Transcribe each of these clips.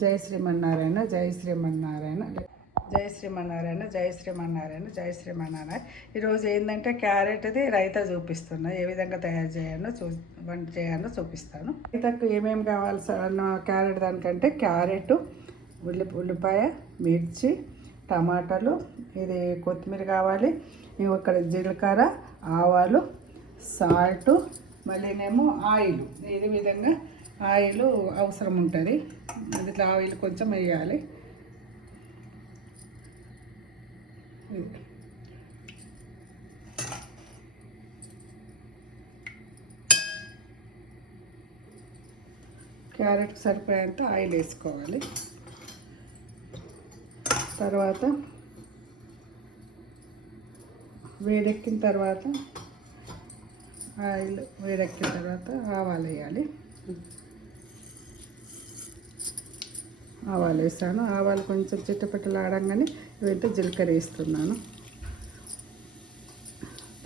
జై శ్రీమన్నారాయణ, జై శ్రీమన్నారాయణ, జై శ్రీమన్నారాయణ, జై శ్రీమన్నారాయణ, జై శ్రీమన్నారాయణ. ఈరోజు ఏంటంటే క్యారెట్ది రైతా చూపిస్తున్నా. ఏ విధంగా తయారు చేయాలో వంట చేయాలో చూపిస్తాను. రైతాకు ఏమేమి కావాలి క్యారెట్ దానికంటే క్యారెట్, ఉల్లిపాయ, మిర్చి, టమాటాలు, ఇది కొత్తిమీర కావాలి, ఇక్కడ జీలకర్ర, ఆవాలు, సాల్ట్, మళ్ళీనేమో ఆయిల్. ఈ విధంగా ఆయిల్ అవసరం ఉంటుంది. ఇట్లా ఆయిల్ కొంచెం వేయాలి. క్యారెట్కి సరిపోయేంత ఆయిల్ వేసుకోవాలి. తర్వాత వేడెక్కిన తర్వాత ఆయిల్ వేడెక్కిన తర్వాత ఆవాలు వేయాలి. ఆవాలు వేస్తాను. ఆవాలు కొంచెం చిట్టపెట్టలు ఆడంగానే ఇవైతే జీలకర్ర వేస్తున్నాను.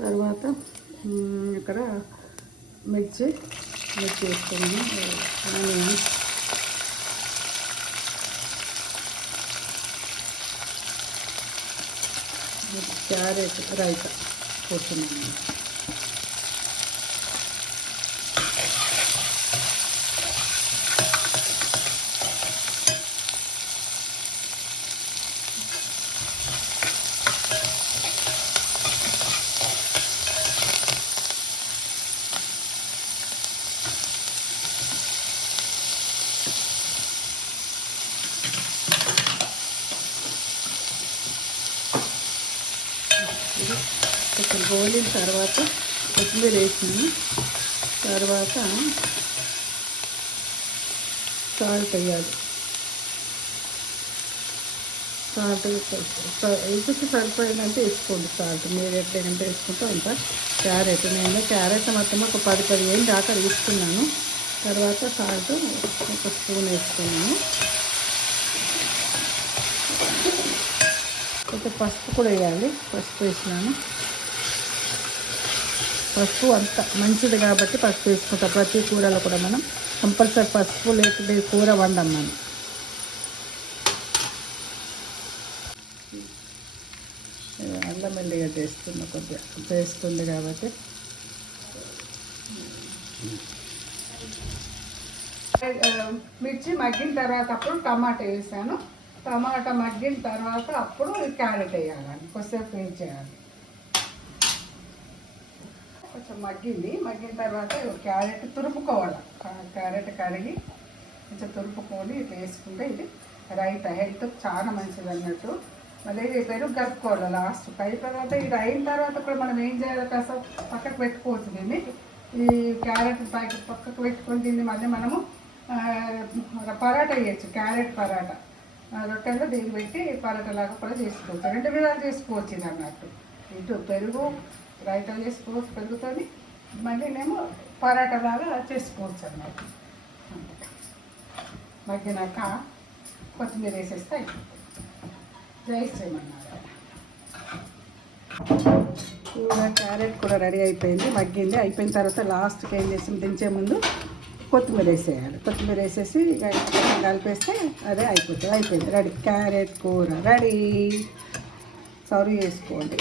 తర్వాత ఇక్కడ మిర్చి వేస్తున్నాను. ఆనియన్, క్యారెట్ రైతా పోస్తున్నాను. కొంచెం గోలిన తర్వాత కొత్తిమీర వేసాను. తర్వాత సాల్ట్ వేయాలి. సాల్ట్ ఇంటికి సరిపోయిందంటే వేసుకోండి సాల్ట్. మీరు ఎట్లయినంటే వేసుకుంటే అంత. నేను క్యారెట్ మొత్తం ఒక 10-15 దాకా తీసుకున్నాను. తర్వాత సాల్ట్ ఒక స్పూన్ వేసుకున్నాను. కొంచెం పసుపు కూడా వేయాలి. పసుపు వేసినాను. పసుపు అంత మంచిది కాబట్టి పసుపు వేసుకుంటాం. ప్రతి కూరలో కూడా మనం కంపల్సరీ పసుపు లేకపోతే కూర వండం మనం. అల్లం వెల్లిగడ్డ వేస్తున్నా. కొద్దిగా పేస్ట్ ఉంది కాబట్టి. మిర్చి మగ్గిన తర్వాత అప్పుడు టమాటా వేసాను. టమాటా మగ్గిన తర్వాత అప్పుడు క్యారెట్ వేయాలి. కొద్దిసేపు వేయించేయాలి. కొంచెం మగ్గిన తర్వాత క్యారెట్ తురుపుకోవాలి. క్యారెట్ కడిగి కొంచెం తురుపుకొని ఇట్లా వేసుకుంటే ఇది రైతా హెల్త్ చాలా మంచిది అన్నట్టు. మళ్ళీ పెరుగు కలుపుకోవాలి లాస్ట్. అయిన తర్వాత ఇది అయిన తర్వాత కూడా మనం ఏం చేయాలి, కాస్త పక్కకు పెట్టుకోవచ్చు. దీన్ని ఈ క్యారెట్ ప్యాకెట్ పక్కకు పెట్టుకొని దీన్ని మళ్ళీ మనము పరాటా వేయచ్చు. క్యారెట్ పరాటా రొట్టెల్లో దీన్ని పెట్టి పరాటలాగా కూడా చేసుకోవచ్చు. 2 విధాలు చేసుకోవచ్చు ఇది అన్నట్టు. ఇటు పెరుగు రైతా చేసుకోవచ్చు పెరుగుతుంది, మళ్ళీనేమో పరాటలాగా చేసుకోవచ్చు అన్నట్టు. మగ్గినాక కొత్తిమీర వేసేస్తే అయిపోతుంది. జై శ్రీమన్నారాయణ. కూర క్యారెట్ కూడా రెడీ అయిపోయింది, మగ్గింది. అయిపోయిన తర్వాత లాస్ట్కి ఏం చేసి దించే ముందు కొత్తిమీర వేసేయాలి. కొత్తిమీర వేసేసి కలిపేస్తే అదే అయిపోయింది. రెడీ. క్యారెట్ కూర రెడీ. సర్వ్ చేసుకోండి.